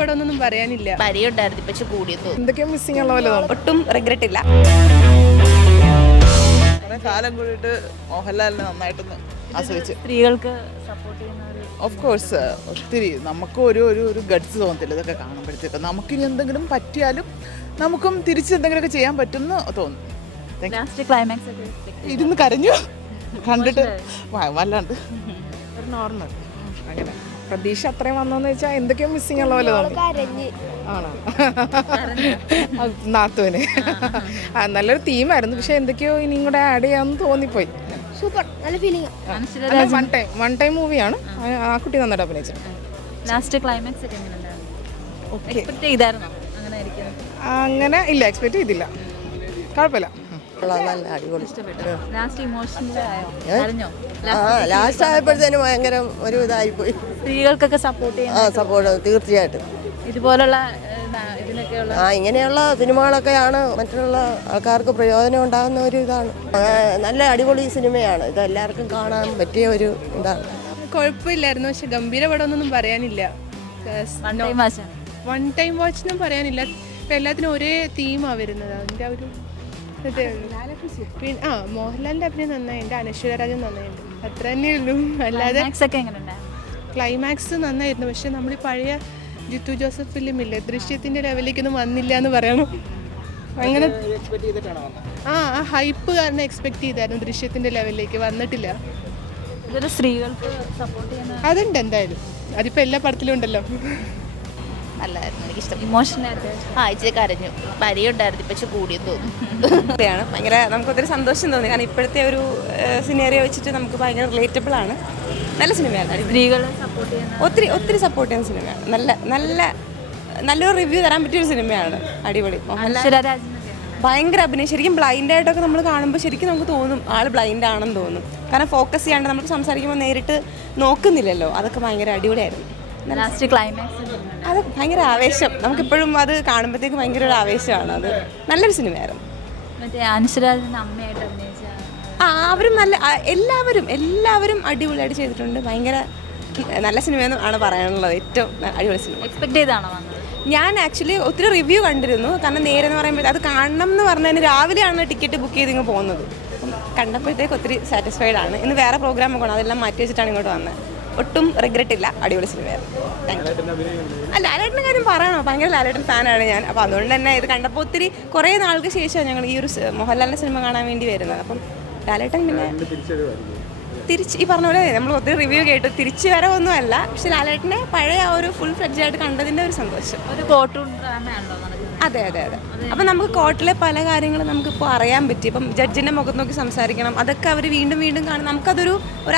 പടമൊന്നും പറയാനില്ല. പരിയുണ്ടായിരുന്നു പക്ഷെ കൂടിയെന്ന് തോന്നുന്നു. എന്തൊക്കെയോ മിസ്സിംഗ് ഉള്ള പോലെ തോന്നും. ഒട്ടും റിഗ്രറ്റ് ഇല്ല. കാലം കൂടിയിട്ട് മോഹൻലാലിനെ നന്നായിട്ടൊന്ന് ആസ്വദിച്ച്. സ്ത്രീകൾക്ക് സപ്പോർട്ട് ചെയ്യുന്ന ഓഫ് കോഴ്സ് ഒത്തിരി നമുക്ക് ഒരു ഒരു ഒരു ഗഡ്സ് തോന്നത്തില്ല ഇതൊക്കെ കാണുമ്പോഴത്തേക്ക്. നമുക്കിനി എന്തെങ്കിലും പറ്റിയാലും നമുക്കും തിരിച്ച് എന്തെങ്കിലുമൊക്കെ ചെയ്യാൻ പറ്റുമെന്ന് തോന്നും. ലാസ്റ്റ് ക്ലൈമാക്സ് ഒക്കെ ഇരുന്ന് കരഞ്ഞു കണ്ടിട്ട് വല്ലാണ്ട് ഒരു നോർമൽ അങ്ങനെ പ്രതീക്ഷ അത്രയും വന്നോന്ന് വെച്ചാൽ എന്തൊക്കെയോ മിസ്സിംഗ് ഉള്ള പോലെ തോന്നി. ആണോ നാത്തുവിന് നല്ലൊരു തീമായിരുന്നു, പക്ഷെ എന്തൊക്കെയോ ഇനിയും കൂടെ ആഡ് ചെയ്യാമെന്ന് തോന്നിപ്പോയി. സൂപ്പർ, നല്ല ഫീലിംഗ്. വൺ ടൈം മൂവിയാണ്. ആ കുട്ടി നന്നായിട്ട് അഭിനയിച്ചത്. ലാസ്റ്റ് ക്ലൈമാക്സ് ഒക്കെ എക്സ്പെക്ട് ചെയ്തായിരുന്നോ അങ്ങനെ ആയിരിക്കും? അങ്ങനെ ഇല്ല, എക്സ്പെക്ട് ചെയ്തില്ല. കുഴപ്പമില്ല. ലാസ്റ്റ് ഇമോഷണൽ ആയോ? അറിഞ്ഞോ? ലാസ്റ്റ് ആയപ്പോഴത്തേനും ഭയങ്കര ഒരു ഇതായിപ്പോയി. സ്ത്രീകൾക്കൊക്കെ സപ്പോർട്ട് ചെയ്യാൻ സപ്പോർട്ട് തീർച്ചയായിട്ടും. ഇതുപോലുള്ള ഇതിനൊക്കെയുള്ള ഇങ്ങനെയുള്ള സിനിമകളൊക്കെയാണ് മറ്റുള്ള ആൾക്കാർക്ക് പ്രയോജനം ഉണ്ടാകുന്ന ഒരു ഇതാണ്. നല്ല അടിപൊളി സിനിമയാണ് ഇത്, എല്ലാവർക്കും കാണാൻ പറ്റിയ ഒരു ഇതാണ്. കുഴപ്പമില്ലായിരുന്നു, പക്ഷെ ഗംഭീര പടമൊന്നും പറയാനില്ല. വൺ ടൈം വാച്ച് എന്നും പറയാനില്ല. ഇപ്പം എല്ലാത്തിനും ഒരേ തീമാണ് വരുന്നത്. അതിൻ്റെ ഒരു പിന്നെ മോഹൻലാലിൻ്റെ അഭിനയം നന്നായിട്ടുണ്ട്, അനശ്വര രാജൻ നന്നായിട്ടുണ്ട്, അത്ര തന്നെ ഉള്ളൂ. അല്ലാതെ ക്ലൈമാക്സ് നന്നായിരുന്നു, പക്ഷെ നമ്മൾ പഴയ ജിത്തു ജോസഫ് ഫിലിമില്ലേ ദൃശ്യത്തിൻ്റെ ലെവലിലേക്കൊന്നും വന്നില്ല എന്ന് പറയണം. അങ്ങനെ ആ ഹൈപ്പ് കാരണം എക്സ്പെക്ട് ചെയ്തായിരുന്നു, ദൃശ്യത്തിൻ്റെ ലെവലിലേക്ക് വന്നിട്ടില്ല. സ്ത്രീകൾക്ക് സപ്പോർട്ട് ചെയ്യുന്ന അതുണ്ട് എന്തായാലും, അതിപ്പോൾ എല്ലാ പടത്തിലും ഉണ്ടല്ലോ. നല്ലതായിരുന്നു, എനിക്കിഷ്ടം. ഇമോഷണൽ ഇച്ചിരി കരഞ്ഞു. പരിയുണ്ടായിരുന്നു പക്ഷെ കൂടിയെന്ന് തോന്നുന്നു. ഭയങ്കര നമുക്കൊത്തിരി സന്തോഷം തോന്നി, കാരണം ഇപ്പോഴത്തെ ഒരു സിനേറിയോ വെച്ചിട്ട് നമുക്ക് ഭയങ്കര റിലേറ്റബിൾ ആണ്. നല്ല സിനിമയാണ്. സ്ത്രീകളെ സപ്പോർട്ട് ചെയ്യുന്ന ഒത്തിരി സപ്പോർട്ട് ചെയ്യുന്ന സിനിമയാണ്. നല്ലൊരു റിവ്യൂ തരാൻ പറ്റിയൊരു സിനിമയാണ്. അടിപൊളി. ഭയങ്കര അഭിനയം. ശരിക്കും ബ്ലൈൻഡായിട്ടൊക്കെ നമ്മൾ കാണുമ്പോൾ ശരിക്കും നമുക്ക് തോന്നും ആൾ ബ്ലൈൻഡ് ആണെന്ന് തോന്നും, കാരണം ഫോക്കസ് ചെയ്യാണ്ട് നമുക്ക് സംസാരിക്കുമ്പോൾ നേരിട്ട് നോക്കുന്നില്ലല്ലോ. അതൊക്കെ ഭയങ്കര അടിപൊളിയായിരുന്നു. ലാസ്റ്റ് ക്ലൈമാക്സ് അത് ഭയങ്കര ആവേശം, നമുക്കിപ്പോഴും അത് കാണുമ്പോഴത്തേക്ക് ഭയങ്കര ഒരു ആവേശമാണ്. അത് നല്ലൊരു സിനിമയായിരുന്നു. മറ്റേ അനുശ്വരാജിന്റെ അമ്മയായിട്ട് അഭിനയിച്ച അവരും നല്ല എല്ലാവരും അടിപൊളിയായിട്ട് ചെയ്തിട്ടുണ്ട്. ഭയങ്കര നല്ല സിനിമയെന്ന് ആണ് പറയാനുള്ളത്. ഏറ്റവും അടിപൊളി സിനിമ. എക്സ്പെക്ട് ചെയ്താണോ വന്നത്? ഞാൻ ആക്ച്വലി ഒത്തിരി റിവ്യൂ കണ്ടിരുന്നു, കാരണം നേരെ എന്ന് പറയുമ്പോൾ അത് കാണണം എന്ന് പറഞ്ഞതിന് രാവിലെയാണ് ടിക്കറ്റ് ബുക്ക് ചെയ്ത് ഇങ്ങ് പോകുന്നത്. അപ്പം കണ്ടപ്പോഴത്തേക്ക് ഒത്തിരി സാറ്റിസ്ഫൈഡ് ആണ്. ഇന്ന് വേറെ പ്രോഗ്രാമൊക്കെ ആണ്, അതെല്ലാം മാറ്റി വെച്ചിട്ടാണ് ഇങ്ങോട്ട് വന്നത്. ഒട്ടും റിഗ്രറ്റ് ഇല്ല, അടിപൊളി സിനിമയായിരുന്നു. ലാലേട്ടൻ്റെ കാര്യം പറയണോ, ഭയങ്കര ലാലേട്ടൻ ഫാനാണ് ഞാൻ. അപ്പോൾ അതുകൊണ്ട് തന്നെ ഇത് കണ്ടപ്പോൾ ഒത്തിരി കുറേ നാൾക്ക് ശേഷമാണ് ഞങ്ങൾ ഈ ഒരു മോഹൻലാലിൻ്റെ സിനിമ കാണാൻ വേണ്ടി വരുന്നത്. അപ്പം ലാലേട്ടൻ പിന്നെ തിരിച്ച് ഈ പറഞ്ഞ പോലെ നമ്മൾ ഒത്തിരി റിവ്യൂ കേട്ടു, തിരിച്ച് വരവൊന്നും അല്ല, പക്ഷെ ലാലേട്ടനെ പഴയ ആ ഒരു ഫുൾ ഫ്ലെഡ്ജായിട്ട് കണ്ടതിൻ്റെ ഒരു സന്തോഷം. ഒരു കോട്ടൂൺ ഡ്രാമയാണല്ലോ നടക്കുന്നത്. അതെ. അപ്പം നമുക്ക് കോർട്ടിലെ പല കാര്യങ്ങളും നമുക്കിപ്പോൾ അറിയാൻ പറ്റി. ഇപ്പം ജഡ്ജിൻ്റെ മുഖത്ത് നോക്കി സംസാരിക്കണം, അതൊക്കെ അവർ വീണ്ടും കാണും. നമുക്കതൊരു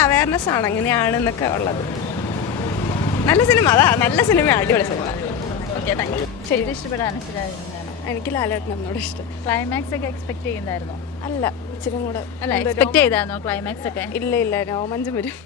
അവയർനെസ് ആണ് അങ്ങനെയാണെന്നൊക്കെ ഉള്ളത്. നല്ല സിനിമ, നല്ല സിനിമ, അടിപൊളി സിനിമ. Okay, thank you. ശരി, ഇഷ്ടപ്പെട്ട അനുശ്വരാജിനാണ്. എനിക്ക് ലാലേട്ടൻ എന്നോട് ഇഷ്ടം. ക്ലൈമാക്സ് ഒക്കെ എക്സ്പെക്ട് ചെയ്യുന്നായിരുന്നോ? അല്ല, ഇച്ചിരി കൂടെ അല്ല, എക്സ്പെക്ട് ചെയ്തായിരുന്നോ ക്ലൈമാക്സ് ഒക്കെ? ഇല്ല, രോമാഞ്ചം വരും.